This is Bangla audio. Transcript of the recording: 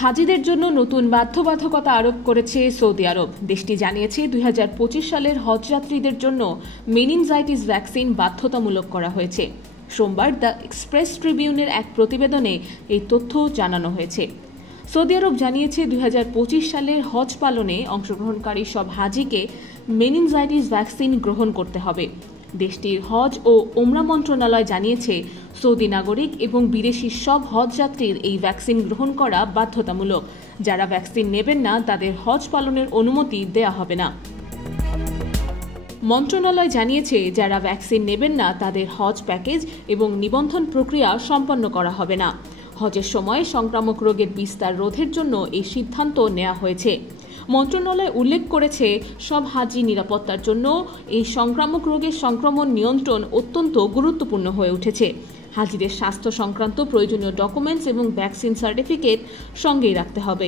হাজিদের জন্য নতুন বাধ্যবাধকতা আরোপ করেছে সৌদি আরব। দেশটি জানিয়েছে 2025 সালের হজযাত্রীদের জন্য মেনিনজাইটিস ভ্যাকসিন বাধ্যতামূলক করা হয়েছে। সোমবার দ্য এক্সপ্রেস ট্রিবিউনের এক প্রতিবেদনে এই তথ্য জানানো হয়েছে। সৌদি আরব জানিয়েছে 2025 সালের হজ পালনে অংশগ্রহণকারী সব হাজিকে মেনিনজাইটিস ভ্যাকসিন গ্রহণ করতে হবে। দেশটির হজ ও ওমরা মন্ত্রণালয় জানিয়েছে সৌদি নাগরিক এবং বিদেশি সব হজযাত্রীর এই ভ্যাকসিন গ্রহণ করা বাধ্যতামূলক। যারা ভ্যাকসিন নেবেন না তাদের হজ পালনের অনুমতি দেয়া হবে না। মন্ত্রণালয় জানিয়েছে যারা ভ্যাকসিন নেবেন না তাদের হজ প্যাকেজ এবং নিবন্ধন প্রক্রিয়া সম্পন্ন করা হবে না। হজের সময় সংক্রামক রোগের বিস্তার রোধের জন্য এই সিদ্ধান্ত নেওয়া হয়েছে। মন্ত্রণালয় উল্লেখ করেছে সব হাজি নিরাপত্তার জন্য এই সংক্রামক রোগের সংক্রমণ নিয়ন্ত্রণ অত্যন্ত গুরুত্বপূর্ণ হয়ে উঠেছে। হাজিদের স্বাস্থ্য সংক্রান্ত প্রয়োজনীয় ডকুমেন্টস এবং ভ্যাকসিন সার্টিফিকেট সঙ্গেই রাখতে হবে।